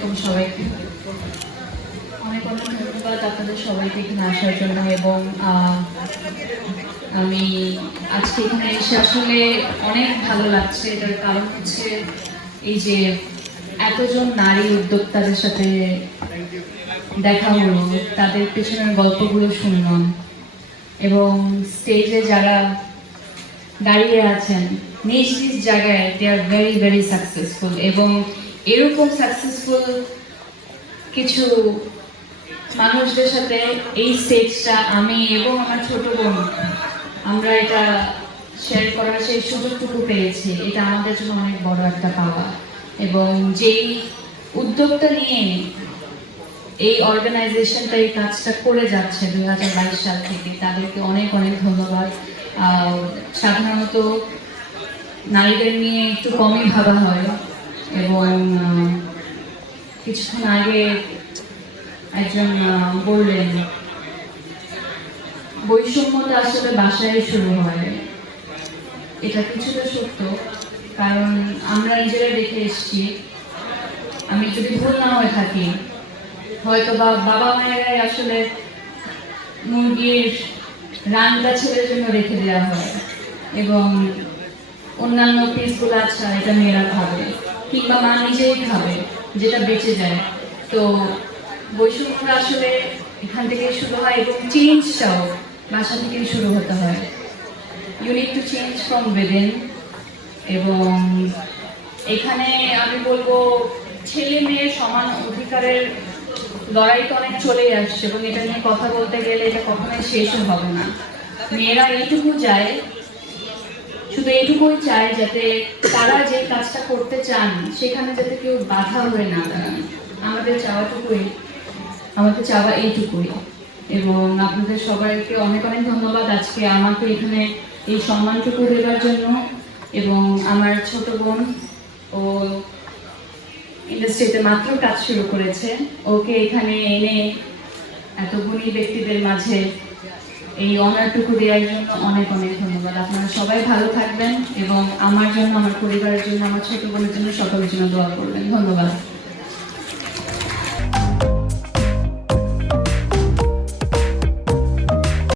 আলাইকুম সবাইকে। অনেক অনেক ধন্যবাদ আপনাদের সবাইকে এখানে আসার জন্য এবং আমি আজকে এখানে এসে আসলে অনেক ভালো লাগছে। এটার কারণ হচ্ছে এই যে এতজন নারী উদ্যোক্তাদের সাথে দেখা হলো, তাদের পেছনের গল্পগুলো শুনলাম এবং স্টেজে যারা দাঁড়িয়ে আছেন, নিজ নিজ জায়গায় they are very very successful এবং এরকম সাকসেসফুল কিছু মানুষদের সাথে এই স্টেজটা আমি এবং আমার ছোট বোন, আমরা এটা শেয়ার করার সেই সুযোগটুকু পেয়েছি। এটা আমাদের জন্য অনেক বড় একটা পাওয়া। এবং যেই উদ্যোগটা নিয়ে এই অর্গানাইজেশনটা এই কাজটা করে যাচ্ছে দুই হাজার বাইশ সাল থেকে, তাদেরকে অনেক অনেক ধন্যবাদ। সাধারণত নারীদের নিয়ে একটু কমই ভাবা হয়। এবং কিছুক্ষণ আগে একজন বললেন বৈষম্যটা আসলে বাসায় শুরু হয়। এটা কিছুটা সত্য, কারণ আমরা নিজেরা দেখে এসেছি, আমি যদি ভুল না হয়ে থাকি হয়তো বা বাবা মায়েরাই আসলে মুরগির রানটা ছেলের জন্য রেখে দেওয়া হয়, এবং অন্যান্য পিসগুলো আচ্ছা এটা মেয়েরা খাবে কিংবা মা নিজেই খাবে যেটা বেঁচে যায়। তো বৈষম্যটা আসলে এখান থেকে শুরু হয় এবং চেঞ্জটাও বাসা থেকেই শুরু হতে হয়। You need to change from within এবং এখানে আমি বলব ছেলে মেয়ে সমান অধিকারের লড়াই তো অনেক চলেই আসছে এবং এটা নিয়ে কথা বলতে গেলে এটা কখনোই শেষও হবে না। মেয়েরা এইটুকু যায় শুধু এইটুকুই চায় যাতে তারা যে কাজটা করতে চান, সেখানে যাতে কেউ বাধা হয়ে না দাঁড়ান আমাদের চাওয়াটুকুই, আমাদের চাওয়া এইটুকুই। এবং আপনাদের সবাইকে অনেক অনেক ধন্যবাদ আজকে আমাকে এখানে এই সম্মানটুকু দেওয়ার জন্য। এবং আমার ছোট বোন, ও ইন্ডাস্ট্রিতে মাত্র কাজ শুরু করেছে। ওকে এখানে এনে এত গুণী ব্যক্তিদের মাঝে এই অনারটুকু দেওয়ার জন্য অনেক অনেক ধন্যবাদ। আপনারা সবাই ভালো থাকবেন এবং আমার জন্য, আমার পরিবারের জন্য, আমার ছোট বোনের জন্য সকলের জন্য দোয়া করবেন। ধন্যবাদ।